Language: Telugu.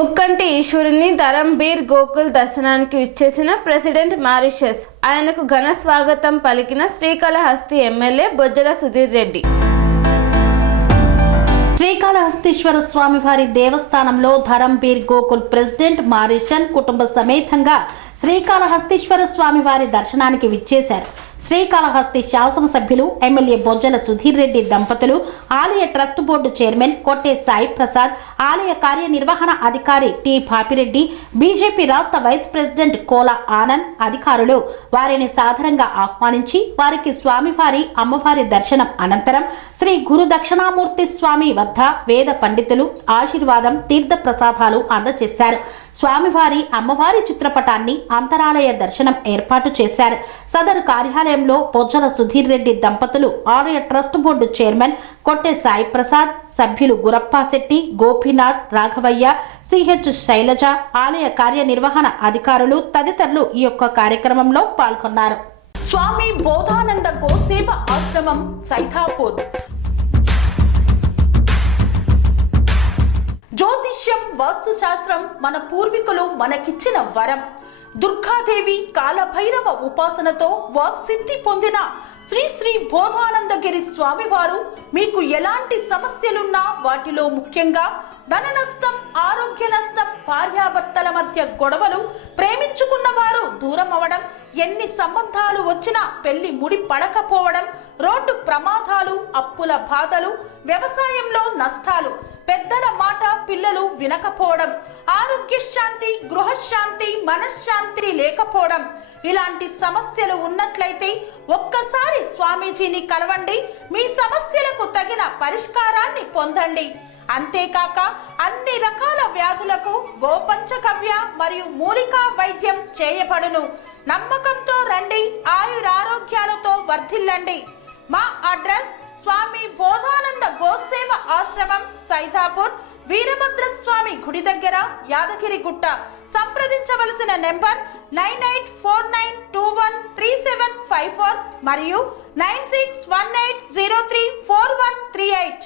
ముక్కంటి ఈశ్వరుని ధరంబీర్ గోకుల్ దర్శనానికి విచ్చేసిన ప్రెసిడెంట్ మారిషస్ ఆయనకు ఘన స్వాగతం పలికిన శ్రీకాళహస్తి ఎమ్మెల్యే బొజ్జల సుధీర్ రెడ్డి. శ్రీకాళహస్తీశ్వర స్వామివారి దేవస్థానంలో ధరంబీర్ గోకుల్ ప్రెసిడెంట్ మారిషన్ కుటుంబ సమేతంగా శ్రీకాళహస్తీశ్వర స్వామివారి దర్శనానికి విచ్చేశారు. శ్రీకాళహస్తి శాసనసభ్యులు ఎమ్మెల్యే బొజ్జల సుధీర్ రెడ్డి దంపతులు, ఆలయ ట్రస్ట్ బోర్డు చైర్మన్ కొట్టే సాయి ప్రసాద్, ఆలయ కార్యనిర్వహణ అధికారి టి పాపిరెడ్డి, బీజేపీ రాష్ట్ర వైస్ ప్రెసిడెంట్ కోల ఆనంద్ అధికారులు వారిని సాదరంగా ఆహ్వానించి వారికి స్వామివారి అమ్మవారి దర్శనం అనంతరం శ్రీ గురు దక్షిణామూర్తి స్వామి వద్ద వేద పండితులు ఆశీర్వాదం తీర్థ ప్రసాదాలు అందజేశారు. స్వామివారి అమ్మవారి చిత్రపటాన్ని అంతరాలయ దర్శనం ఏర్పాటు చేశారు. సదరు కార్యాలయంలో బొజ్జల సుధీర్ రెడ్డి దంపతులు, ఆలయ ట్రస్ట్ బోర్డు చైర్మన్ కొట్టే సాయి ప్రసాద్, సభ్యులు గురప్పాశెట్టి, గోపీనాథ్, రాఘవయ్య, సిహెచ్ శైలజ, ఆలయ కార్యనిర్వహణ అధికారులు తదితరులు ఈ యొక్క కార్యక్రమంలో పాల్గొన్నారు. స్వామి బోధానంద గోసేవ ఆశ్రమం సైథాపూర్. జ్యోతిష్యం, వాస్తుశాస్త్రం మన పూర్వీకులు మనకిచ్చిన వరం. దుర్గాదేవి, కాలభైరవ ఉపాసనతో వాక్సిద్ధి పొందిన శ్రీ శ్రీ బోధానందగిరి స్వామివారు మీకు ఎలాంటి సమస్యలున్నా, వాటిలో ముఖ్యంగా ధన నష్టం, ఆరోగ్య నష్టం, భార్యాభర్తల మధ్య గొడవలు, ప్రేమించుకున్న వారు దూరం అవడం, ఎన్ని సంబంధాలు వచ్చినా పెళ్లి ముడి పడకపోవడం, రోడ్డు ప్రమాదాలు, అప్పుల బాధలు, వ్యవసాయంలో నష్టాలు, పెద్దల మాట పిల్లలు వినకపోవడం, ఆరోగ్య శాంతి, గృహశాంతి, మనశ్శాంతి లేకపోవడం, ఇలాంటి సమస్యలు ఉన్నట్లయితే ఒక్కసారి స్వామీజీని కలవండి. మీ సమస్యలకు తగిన పరిష్కారాన్ని పొందండి. అంతేకాక అన్ని రకాల వ్యాధులకు గోపంచగవ్య మరియు మూలికా వైద్యం చేయబడును. నమ్మకంతో రండి, ఆయురారోగ్యాలతో వర్ధిల్లండి. మా అడ్రస్ స్వామి బోధానంద గోసేవ ఆశ్రమం, సైథాపూర్, వీరభద్రస్వామి గుడి దగ్గర, యాదగిరిగుట్ట. సంప్రదించవలసిన నెంబర్ 9849213754 మరియు 9618034138.